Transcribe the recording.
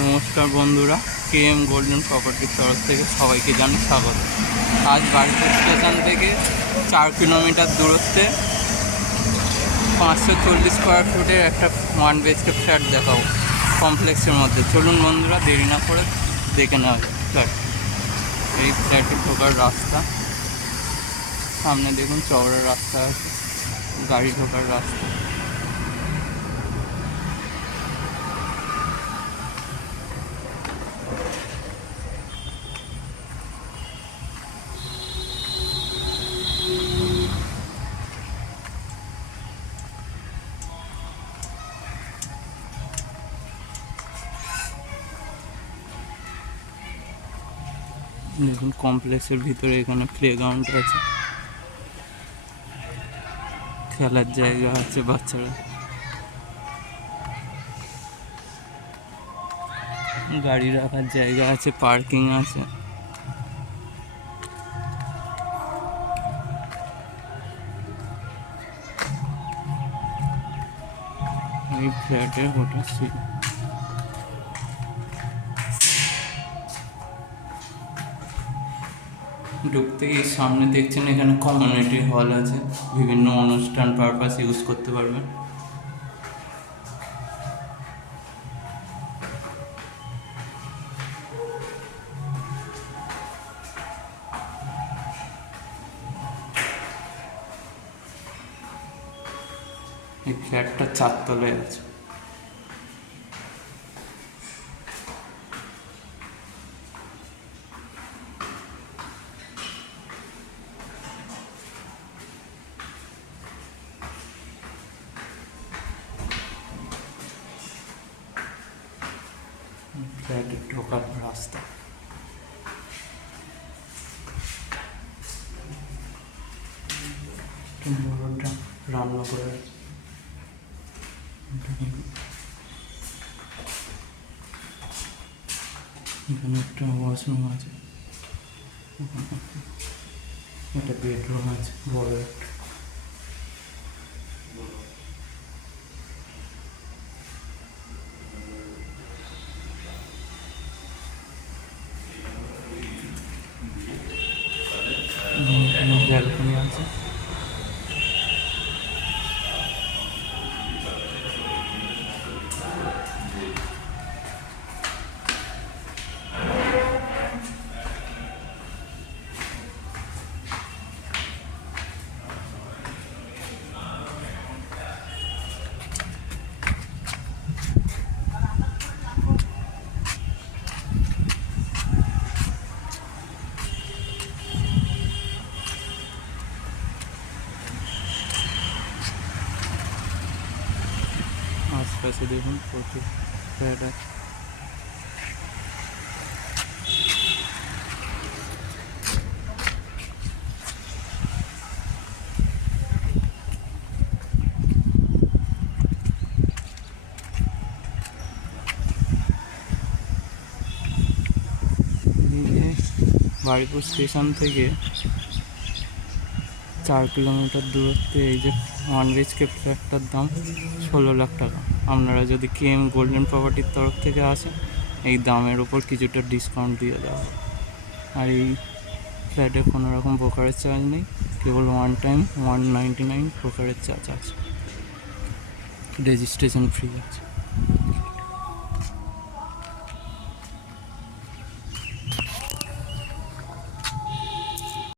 নমস্কার বন্ধুরা, KM golden প্রপার্টির তরফ থেকে সবাইকে জানাই স্বাগত। আজ বাড়িপুর স্টেশন থেকে 4 কিলোমিটার দূরত্বে 540 স্কোয়ার ফুটের একটা 1 BHK ফ্ল্যাট দেখাবো কমপ্লেক্সের মধ্যে। চলুন বন্ধুরা, দেরি না করে দেখে নেওয়া যায় ফ্ল্যাট। এই ফ্ল্যাটে ঢোকার রাস্তা, সামনে দেখুন চওড়া রাস্তা আছে, গাড়ি ঢোকার রাস্তা। দেখুন কমপ্লেক্সের ভিতরে এখানে প্লেগ্রাউন্ড আছে, খেলার জায়গা আছে বাচ্চারা, গাড়ি রাখার জায়গা আছে, পার্কিং আছে। এই ফ্ল্যাটের হোটেল সিট। ঢুকতেই সামনে দেখছেন এখানে কমিউনিটি হল আছে, বিভিন্ন অনুষ্ঠান পারপাস ইউজ করতে পারবেন। এই ফ্ল্যাটটা 4 তলায় আছে। ফ্ল্যাটে ঢোকার রাস্তা, বড়টা রান্না করে এখানে একটা ওয়াশরুম আছে, একটা বেডরুম আছে বড় একটা। ব্যালকনি আছে। আশপাশে দেখুন প্রচুর ফ্ল্যাট আছে। বাড়িপুর স্টেশন থেকে 4 কিলোমিটার দূরত্বে এই যে 1 BHK ফ্ল্যাটটার দাম 16 লাখ টাকা। আপনারা যদি কেএম গোল্ডেন প্রপার্টির তরফ থেকে আসেন, এই দামের ওপর কিছুটা ডিসকাউন্ট দিয়ে দেওয়া হবে। আর এই ফ্ল্যাটে কোনো রকম ব্রোকারেজ চার্জ নেই, কেবল ওয়ান টাইম 199 ব্রোকারেজ চার্জ আছে, রেজিস্ট্রেশন ফ্রি আছে।